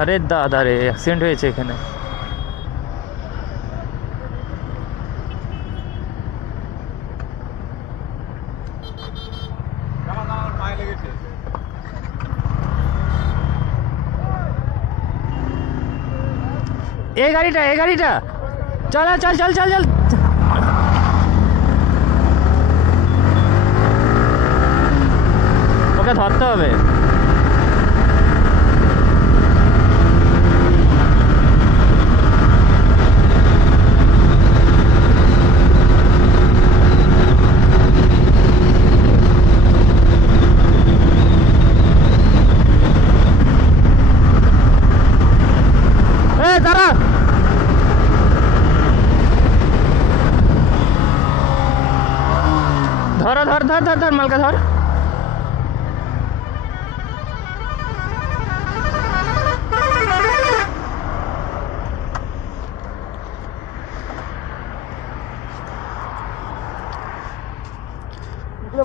আরে দাদা রে, অ্যাক্সিডেন্ট হয়েছে এখানে। এই গাড়িটা চল চল চল চল চল। ওকে ধরতে হবে। দাঁড়া, ধর ধর ধর ধর ধর মালকা ধর।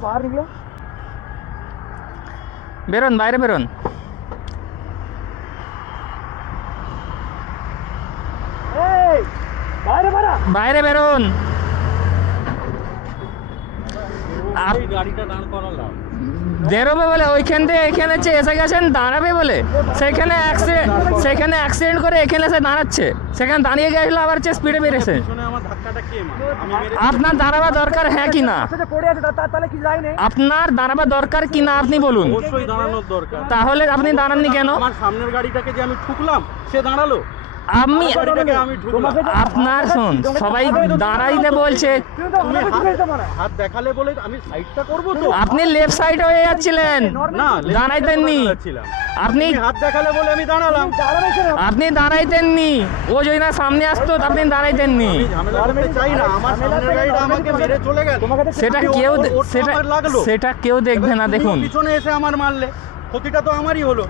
बाहर निकलो, বেরোন, বাইরে বেরোন। বাইরে বেরোন। বেরোবে বলে ওইখান থেকে এখানে এসে গেছেন, দাঁড়াবে বলে সেখানে অ্যাক্সিডেন্ট করে এখানে এসে দাঁড়াচ্ছে, সেখানে দাঁড়িয়ে গেছিল আবার স্পিডে বেরিয়েছে। আপনার দাঁড়াবার দরকার হ্যাঁ কি না? আপনার দাঁড়াবার দরকার কি না আপনি বলুন। তাহলে আপনি দাঁড়াননি কেন? সামনের গাড়িটাকে যে আমি ঠুকলাম সে দাঁড়ালো। আমি আপনার শুন, সবাই দাঁড়াইতে বলছে, হাত দেখালে বলে আমি সাইডটা করবো তো। আপনি লেফট সাইড হয়ে যাচ্ছিলেন, না দাঁড়াইতেননি। আপনি হাত দেখালে বলে আমি দাঁড়ালাম। আপনি দাঁড়াইতেননি, ও যদি না সামনে আসতো আপনি দাঁড়াইতেননি। ঝামেলা করতে চাই না, আমার সামনের গাড়িটা আমাকে মেরে চলে গেল। সেটা কেউ দেখবে না। দেখুন পিছনে এসে আমার মারলে, ক্ষতিটা তো আমারই হলো।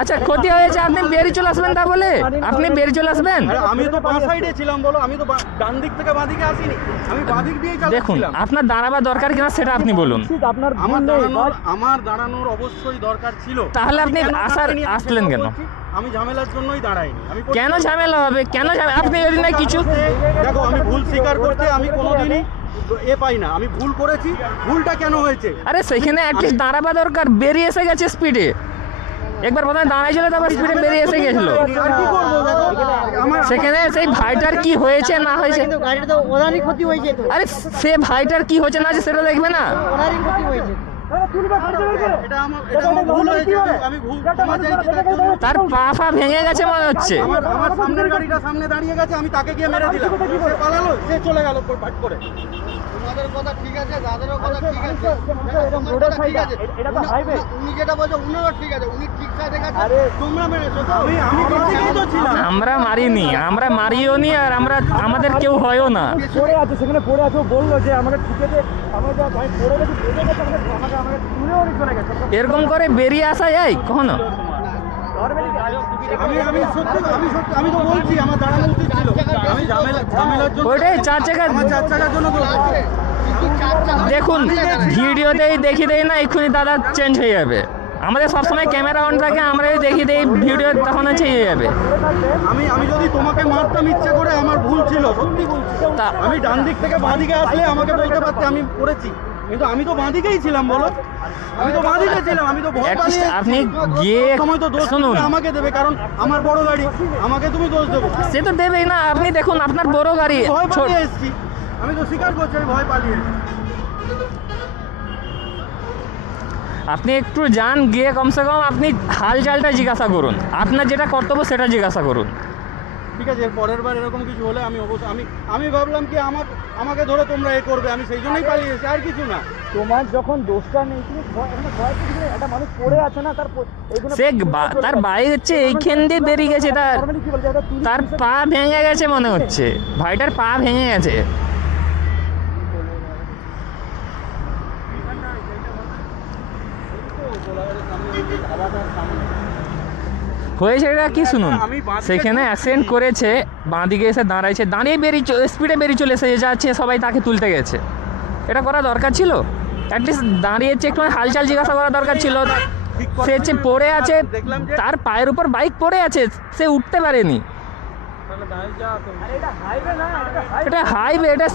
আচ্ছা ক্ষতি হয়েছে, আপনি বেরিয়ে চলে আসবেন। তা বলে আপনি বেরিয়ে চলে আসবেন। আমি তো বাঁ সাইডে ছিলাম, বলো আমি তো ডান দিক থেকে বাঁ দিকে আসিনি, আমি বাঁ দিক দিয়েই চালাচ্ছিলাম। দেখুন আপনার দাঁড়াবার দরকার কিনা সেটা আপনি বলুন। আমার দাঁড়ানোর অবশ্যই দরকার ছিল। তাহলে আপনি আসলেন কেন? আমি ঝামেলার জন্যই দাঁড়াইনি। কেন ঝামেলা হবে? কেন আপনি যদি না কিছু দেখো, আমি ভুল স্বীকার করতে আমি কোনোদিনই পাই না। আমি ভুল করেছি, ভুলটা কেন হয়েছে? আরে সেখানে অ্যাটলিস্ট দাঁড়াবার দরকার, বেরিয়ে এসে গেছে স্পিডে। একবার প্রথমে দাঁড়াইছিল, তারপর স্পিডে বেরিয়ে এসে গেছিল। সেখানে সেই ভাইটার কি হয়েছে না হয়েছে, আরে সে ভাইটার কি হয়েছে না হয়েছে সেটা দেখবে না। তার পা ফা ভেঙে গেছে মনে হচ্ছে। আমার সামনের গাড়িটা সামনে দাঁড়িয়ে গেছে, আমি তাকে গিয়ে মেরে দিলাম, সে পালালো, সে চলে গেল পাট করে। তোমাদের কথা ঠিক আছে, দাদারও কথা ঠিক আছে, ঠিক আছে, এটা তো হাইওয়ে। উনি যেটা বলছে উনিও ঠিক আছে, উনি ঠিক সাইডে গেছে। আরে তোমরা মেরেছো তো? আমি ঠিকই তো ছিলাম। আমরা মারিনি, আমরা মারিও নি, আর আমাদের কেউ হয়ও না। পড়ে আছে, সেখানে পড়ে আছে, ও বললো যে আমাকে ঠিকেতে, আমরা যা ভাই পড়ে গেছি, বেঁধে গেছে, আমাকে তুলেও উনি চলে গেছে। এরকম করে বেরিয়ে আসা যায় কখনো? আমি তো বলছি আমার দাঁড়ানো উচিত ছিল। আমি ঝামেলার জন্য ওইটাই চার চাকার জন্য দেখুন, ভিডিওতেই দেখিয়ে দেয় না এক্ষুনি দাদা চেঞ্জ হয়ে যাবে। আমাদের সবসময় ক্যামেরা অন থাকে, আমরা দেখিয়ে দেই ভিডিও, তখন চেঞ্জ হয়ে যাবে। আমি যদি তোমাকে মারতাম ইচ্ছা করে, আমার ভুল ছিল, সত্যি বলছি। আমি ডান দিক থেকে বাঁ দিকে আসলে আমাকে বলতে পারতে আমি করেছি, কিন্তু আমি তো বাঁ দিকেই ছিলাম। বলো, আমি তো বাঁ দিকে ছিলাম, আমি তো ভয় পালিয়ে। আপনি গিয়ে সময় তো দোষ শুনুন, আমাকে দেবে, কারণ আমার বড় গাড়ি, আমাকে তুমি দোষ দেবো। সে তো দেবেই না। আপনি দেখুন আপনার বড় গাড়ি, ভয় পালিয়ে এসেছি, আমি তো স্বীকার করছি আমি ভয় পালিয়ে এসেছি। আপনি একটু যান, গিয়ে কমসে কম আপনি হালচালটা জিজ্ঞাসা করুন, আপনার যেটা কর্তব্য সেটা জিজ্ঞাসা করুন। ঠিক আছে, পরের বার এরকম কিছু হলে আমি অবশ্যই আমি ভাবলাম কি আমাকে ধরে তোমরা এ করবে, আমি সেই জন্যই পালিয়ে এসেছি, আর কিছু না। তোমার যখন দোষটা নেই, তুমি একটা মানুষ পড়ে আছে না, তার বাইক হচ্ছে এইখান দিয়ে বেরিয়ে গেছে, তার পা ভেঙে গেছে মনে হচ্ছে, ভাইটার পা ভেঙে গেছে। হয়েছে এটা কি শুনুন, সেখানে অ্যাক্সিডেন্ট করেছে, বাঁ দিকে এসে দাঁড়াইছে, দাঁড়িয়ে স্পিডে বেরিয়ে চলে এসে যাচ্ছে, সবাই তাকে তুলতে গেছে। এটা করা দরকার ছিল? অ্যাটলিস্ট দাঁড়িয়েছে, একটু হালচাল জিজ্ঞাসা করা দরকার ছিল। দিক সে যে পড়ে আছে, দেখলাম যে তার পায়ের উপর বাইক পড়ে আছে, সে উঠতে পারেনি। এটা হাইওয়ে, এটা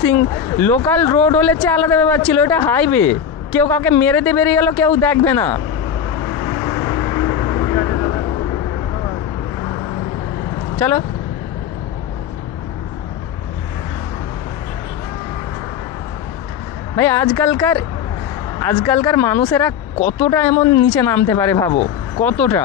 লোকাল রোড হলে চেয়ে আলাদা ব্যাপার ছিল, এটা হাইওয়ে। কেউ কাউকে মেরেতে বেরিয়ে গেল, কেউ দেখবে না। চলো। ভাই আজকালকার মানুষেরা কতটা এমন নিচে নামতে পারে ভাবো, কতটা।